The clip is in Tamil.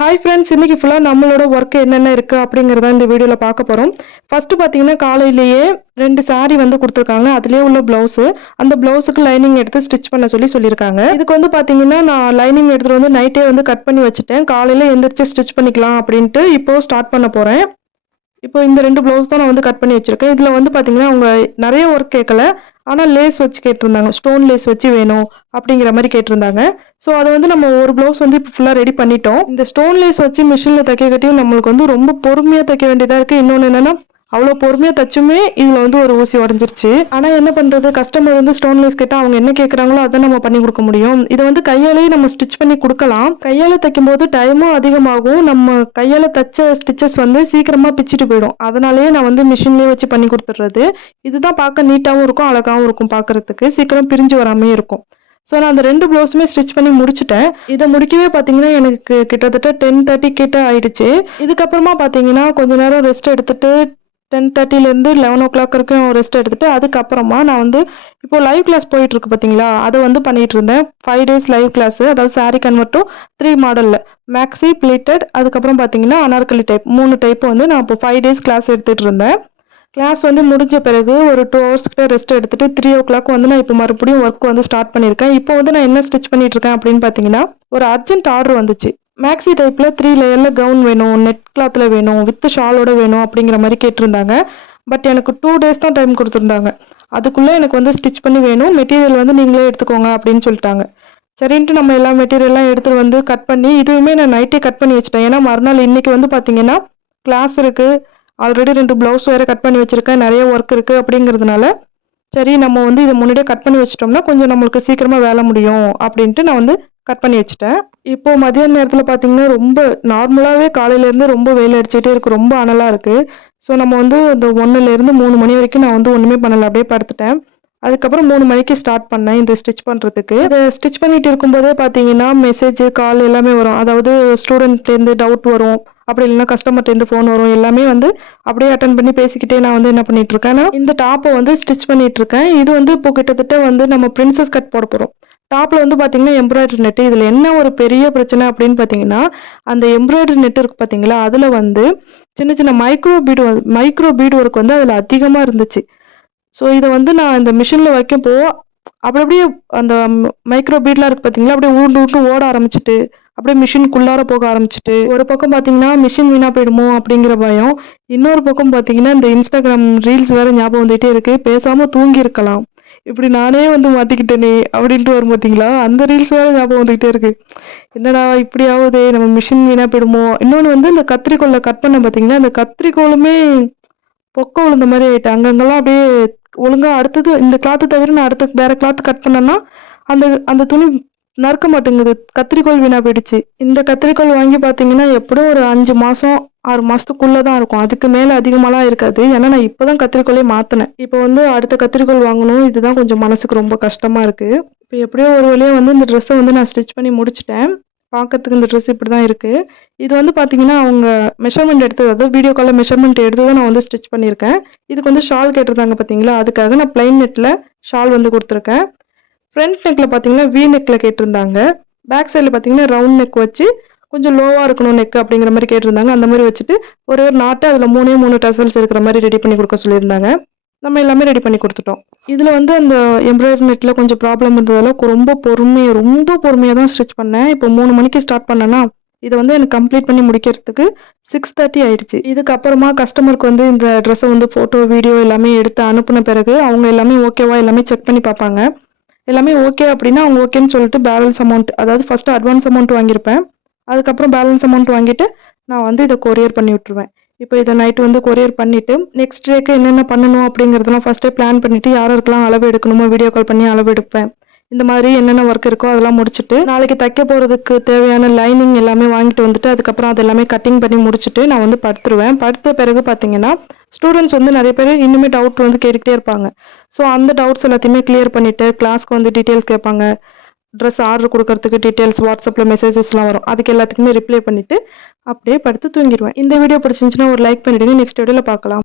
ஹாய் ஃப்ரெண்ட்ஸ் இன்னைக்கு ஃபுல்லாக நம்மளோட ஒர்க் என்னென்ன இருக்குது அப்படிங்கிறத இந்த வீடியோவில் பார்க்க போகிறோம் ஃபஸ்ட்டு பார்த்தீங்கன்னா காலையிலேயே ரெண்டு சாரீ வந்து கொடுத்துருக்காங்க. அதுலேயே உள்ள ப்ளவுஸு அந்த ப்ளவுஸுக்கு லைனிங் எடுத்து ஸ்டிச் பண்ண சொல்லி சொல்லியிருக்காங்க. இதுக்கு வந்து பார்த்தீங்கன்னா நான் லைனிங் எடுத்துகிட்டு வந்து நைட்டே வந்து கட் பண்ணி வச்சுட்டேன். காலையில் எந்திரிச்சு ஸ்டிச் பண்ணிக்கலாம் அப்படின்ட்டு இப்போ ஸ்டார்ட் பண்ண போகிறேன் இப்போ இந்த ரெண்டு ப்ளவுஸ் தான் நான் வந்து கட் பண்ணி வச்சுருக்கேன். இதில் வந்து பார்த்தீங்கன்னா அவங்க நிறைய ஒர்க் கேட்கல ஆனால் லேஸ் வச்சு கேட்டிருந்தாங்க. ஸ்டோன் லேஸ் வச்சு வேணும் அப்படிங்கிற மாதிரி கேட்டிருந்தாங்க. ஸோ அதை வந்து நம்ம ஒரு ப்ளவுஸ் வந்து இப்போ ஃபுல்லாக ரெடி பண்ணிட்டோம். இந்த ஸ்டோன் லேஸ் வச்சு மிஷினில் தைக்க கட்டியும் நம்மளுக்கு வந்து ரொம்ப பொறுமையாக தைக்க வேண்டியதாக இருக்குது இன்னொன்று என்னென்னா அவ்வளோ பொறுமையாக தச்சுமே இதில் வந்து ஒரு ஊசி உடஞ்சிருச்சு. ஆனால் என்ன பண்ணுறது கஸ்டமர் வந்து ஸ்டோன்லெஸ் கேட்டால் அவங்க என்ன கேட்குறாங்களோ அதை நம்ம பண்ணி கொடுக்க முடியும். இதை வந்து கையாலேயே நம்ம ஸ்டிச் பண்ணி கொடுக்கலாம். கையால் தைக்கும் போது டைமும் அதிகமாகும். நம்ம கையால் தைச்ச ஸ்டிச்சஸ் வந்து சீக்கிரமாக பிச்சுட்டு போயிடும். அதனாலேயே நான் வந்து மிஷின்லேயே வச்சு பண்ணி கொடுத்துட்றது. இதுதான் பார்க்க நீட்டாகவும் இருக்கும் அழகாகவும் இருக்கும் பார்க்கறதுக்கு. சீக்கிரம் பிரிஞ்சு வராமே இருக்கும். ஸோ நான் அந்த ரெண்டு ப்ளவுஸுமே ஸ்டிச் பண்ணி முடிச்சுட்டேன். இதை முடிக்கவே பார்த்தீங்கன்னா எனக்கு கிட்டத்தட்ட டென் தேர்ட்டி கிட்ட ஆயிடுச்சு. இதுக்கப்புறமா பார்த்தீங்கன்னா கொஞ்ச நேரம் ரெஸ்ட் எடுத்துட்டு டென் தேர்ட்டிலேருந்து லெவன் ஓ கிளாக் வரைக்கும் ரெஸ்ட் எடுத்துகிட்டு அதுக்கப்புறமா நான் வந்து இப்போது லைவ் கிளாஸ் போயிட்டுருக்கு பார்த்தீங்களா அதை வந்து பண்ணிகிட்டு இருந்தேன் ஃபைவ் டேஸ் லைவ் கிளாஸு அதாவது சாரீ கன்வெர்ட்டும் த்ரீ மாடலில் மேக்ஸி பிளேட்டட் அதுக்கப்புறம் பார்த்தீங்கன்னா அனார்கலி டைப் மூணு டைப் வந்து நான் இப்போ ஃபைவ் டேஸ் கிளாஸ் எடுத்துகிட்டு இருந்தேன் கிளாஸ் வந்து முடிஞ்ச பிறகு ஒரு டூ ஹவர்ஸ் கிட்ட ரெஸ்ட் எடுத்துட்டு த்ரீ ஓ கிளாக் வந்து நான் இப்போ மறுபடியும் ஒர்க் வந்து ஸ்டார்ட் பண்ணியிருக்கேன். இப்போ வந்து நான் என்ன ஸ்டிச் பண்ணிகிட்ருக்கேன் அப்படின்னு பார்த்தீங்கன்னா ஒரு அர்ஜென்ட் ஆர்டர் வந்துச்சு. மேக்ஸி டைப்பில் த்ரீ லேயரில் கவுன் வேணும் நெட் கிளாத்தில் வேணும் வித் ஷாலோட வேணும் அப்படிங்கிற மாதிரி கேட்டிருந்தாங்க. பட் எனக்கு டூ டேஸ் தான் டைம் கொடுத்துருந்தாங்க. அதுக்குள்ளே எனக்கு வந்து ஸ்டிச் பண்ணி வேணும் மெட்டீரியல் வந்து நீங்களே எடுத்துக்கோங்க அப்படின்னு சொல்லிட்டாங்க. சரின்ட்டு நம்ம எல்லா மெட்டீரியல்லாம் எடுத்துகிட்டு வந்து கட் பண்ணி இதுவுமே நான் நைட்டே கட் பண்ணி வச்சிட்டேன். ஏன்னா மறுநாள் இன்றைக்கி வந்து பார்த்தீங்கன்னா கிளாஸ் இருக்குது ஆல்ரெடி ரெண்டு ப்ளவுஸ் வேறு கட் பண்ணி வச்சுருக்கேன். நிறைய ஒர்க் இருக்குது அப்படிங்கிறதுனால. சரி நம்ம வந்து இதை முன்னாடியே கட் பண்ணி வச்சிட்டோம்னா கொஞ்சம் நம்மளுக்கு சீக்கிரமாக வேலை முடியும் அப்படின்ட்டு நான் வந்து கட் பண்ணி வச்சுட்டேன். இப்போ மதிய நேரத்தில் பார்த்தீங்கன்னா ரொம்ப நார்மலாகவே காலையிலேருந்து ரொம்ப வெயில் அடிச்சுட்டே இருக்கு. ரொம்ப அனலாக இருக்குது ஸோ நம்ம வந்து இந்த ஒன்றுலேருந்து மூணு மணி வரைக்கும் நான் வந்து ஒன்றுமே பண்ணலை. அப்படியே படுத்துட்டேன். அதுக்கப்புறம் மூணு மணிக்கு ஸ்டார்ட் பண்ணேன் இந்த ஸ்டிச் பண்ணுறதுக்கு இதை ஸ்டிச் பண்ணிட்டு இருக்கும்போதே பார்த்தீங்கன்னா மெசேஜ் கால் எல்லாமே வரும். அதாவது ஸ்டூடெண்ட்லேருந்து டவுட் வரும். அப்படி இல்லைன்னா கஸ்டமர்லேருந்து ஃபோன் வரும். எல்லாமே வந்து அப்படியே அட்டன் பண்ணி பேசிக்கிட்டே நான் வந்து என்ன பண்ணிகிட்ருக்கேன்னா இந்த டாப்பை வந்து ஸ்டிச் பண்ணிட்டு இருக்கேன். இது வந்து இப்போ கிட்டத்தட்ட வந்து நம்ம பிரின்சஸ் கட் போட போகிறோம் டாப்பில் வந்து பார்த்தீங்கன்னா எம்ப்ராய்டரி நெட் இதில் என்ன ஒரு பெரிய பிரச்சனை அப்படின்னு பார்த்தீங்கன்னா அந்த எம்ப்ராய்டரி நெட் இருக்கு பார்த்தீங்களா அதில் வந்து சின்ன சின்ன micro bead micro bead work வந்து அதில் அதிகமாக இருந்துச்சு. ஸோ இதை வந்து நான் இந்த மிஷினில் வைக்கப்போ அப்படி அப்படியே அந்த மைக்ரோ பீட்லாம் இருக்கு பார்த்தீங்களா அப்படியே ஊண்டு ஊண்டு ஓட ஆரம்பிச்சிட்டு அப்படியே மிஷினுக்குள்ளார போக ஆரம்பிச்சிட்டு ஒரு பக்கம் பார்த்தீங்கன்னா மிஷின் வீணாக போயிடுமோ அப்படிங்கிற பயம் இன்னொரு பக்கம் பார்த்தீங்கன்னா இந்த இன்ஸ்டாகிராம் ரீல்ஸ் வேறு ஞாபகம் வந்துகிட்டே இருக்குது பேசாமல் தூங்கியிருக்கலாம் இப்படி நானே வந்து மாட்டிக்கிட்டேனே அப்படின்ட்டு வரும் பார்த்தீங்களா? அந்த ரீல்ஸ் வேறு ஞாபகம் வந்துக்கிட்டே இருக்குது என்னடா இப்படி ஆகுதே நம்ம மிஷின் வீணாக போயிடுமோ? இன்னொன்று வந்து இந்த கத்திரிக்கோலை கட் பண்ண பார்த்தீங்கன்னா அந்த கத்திரிக்கோளுமே பொக்க விழுந்த மாதிரி ஆகிட்டு அங்கங்கெல்லாம் அப்படியே ஒழுங்காக அடுத்தது இந்த கிளாத்து தவிர நான் அடுத்த வேறு கிளாத்து கட் பண்ணேன்னா அந்த அந்த துணி நறுக்க மாட்டேங்குது. கத்திரிக்கோல் வீணாக போயிடுச்சு. இந்த கத்திரிக்கோல் வாங்கி பார்த்தீங்கன்னா எப்படியும் ஒரு அஞ்சு மாதம் ஆறு மாதத்துக்குள்ளே தான் இருக்கும். அதுக்கு மேலே அதிகமாலாம் இருக்காது. ஏன்னா நான் இப்போ தான் கத்திரிக்கோலே மாற்றினேன் இப்போ வந்து அடுத்த கத்திரிக்கோல் வாங்கணும். இதுதான் கொஞ்சம் மனசுக்கு ரொம்ப கஷ்டமாக இருக்குது இப்போ எப்படியோ ஒரு வழியாக வந்து இந்த ட்ரெஸ்ஸை வந்து நான் ஸ்டிச் பண்ணி முடிச்சிட்டேன். பார்க்கறதுக்கு இந்த ட்ரெஸ் இப்படி தான் இருக்குது இது வந்து பார்த்தீங்கன்னா அவங்க மெஷர்மெண்ட் எடுத்தது அதாவது வீடியோ காலில் மெஷர்மெண்ட் எடுத்து தான் நான் வந்து ஸ்டிச் பண்ணியிருக்கேன். இதுக்கு வந்து ஷால் கேட்டிருந்தாங்க பார்த்தீங்களா அதுக்காக நான் பிளைன் நெட்டில் ஷால் வந்து கொடுத்துருக்கேன். ஃப்ரண்ட் நெக்கில் பார்த்தீங்கன்னா வி நெக்கில் கேட்டிருந்தாங்க. பேக் சைடில் பார்த்தீங்கன்னா ரவுண்ட் நெக் வச்சு கொஞ்சம் லோவாக இருக்கணும் நெக் அப்படிங்கிற மாதிரி கேட்டிருந்தாங்க. அந்த மாதிரி வச்சுட்டு ஒரே ஒரு நாட்டு அதில் மூணே மூணு டசல்ஸ் இருக்கிற மாதிரி ரெடி பண்ணி கொடுக்க சொல்லியிருந்தாங்க. நம்ம எல்லாமே ரெடி பண்ணி கொடுத்துட்டோம். இதில் வந்து அந்த எம்ப்ராய்டரி நெட்டில் கொஞ்சம் ப்ராப்ளம் இருந்ததால ரொம்ப பொறுமையாக ரொம்ப பொறுமையாக தான் ஸ்டிச் பண்ணேன். இப்போ மூணு மணிக்கு ஸ்டார்ட் பண்ணேன்னா இதை வந்து எனக்கு கம்ப்ளீட் பண்ணி முடிக்கிறதுக்கு சிக்ஸ் தேர்ட்டி ஆயிடுச்சு. இதுக்கப்புறமா கஸ்டமருக்கு வந்து இந்த ட்ரெஸ்ஸை வந்து ஃபோட்டோ வீடியோ எல்லாமே எடுத்து அனுப்பின பிறகு அவங்க எல்லாமே ஓகேவா எல்லாமே செக் பண்ணி பார்ப்பாங்க. எல்லாமே ஓகே அப்படின்னா அவங்க ஓகேன்னு சொல்லிட்டு பேலன்ஸ் அமௌண்ட் அதாவது ஃபர்ஸ்ட் அட்வான்ஸ் அமௌண்ட் வாங்கியிருப்பேன். அதுக்கப்புறம் பேலன்ஸ் அமௌண்ட் வாங்கிட்டு நான் வந்து இதை கொரியர் பண்ணி விட்டுருவேன். இப்போ இதை நைட்டு வந்து கொரியர் பண்ணிவிட்டு நெக்ஸ்ட் டேக்கு என்னென்ன பண்ணணும் அப்படிங்கிறதெல்லாம் ஃபஸ்ட்டே பிளான் பண்ணிவிட்டு யார் யாருக்கெல்லாம் அளவு எடுக்கணுமோ வீடியோ கால் பண்ணி அளவு எடுப்பேன். இந்த மாதிரி என்னென்ன ஒர்க் இருக்கோ அதெல்லாம் முடிச்சுட்டு நாளைக்கு தைக்க போகிறதுக்கு தேவையான லைனிங் எல்லாமே வாங்கிட்டு வந்துட்டு அதுக்கப்புறம் அது எல்லாமே கட்டிங் பண்ணி முடிச்சுட்டு நான் வந்து படுத்துருவேன். படுத்த பிறகு பார்த்தீங்கன்னா ஸ்டூடெண்ட்ஸ் வந்து நிறைய பேர் இன்னுமே டவுட் வந்து கேட்டுக்கிட்டே இருப்பாங்க. ஸோ அந்த டவுட்ஸ் எல்லாத்தையுமே கிளியர் பண்ணிவிட்டு கிளாஸ்க்கு வந்து டீட்டெயில்ஸ் கேட்பாங்க. ட்ரெஸ் ஆர்டர் கொடுக்கறதுக்கு டீட்டெயில்ஸ் வாட்ஸ்அப்பில் மெசேஜஸ்லாம் வரும். அதுக்கு எல்லாத்துக்குமே ரிப்ளை பண்ணிவிட்டு அப்படியே படுத்து தூங்கிடுவேன். இந்த வீடியோ பிடிச்சிருந்துச்சுன்னா ஒரு லைக் பண்ணிவிடுங்க நெக்ஸ்ட் வீடியோவில் பார்க்கலாம்.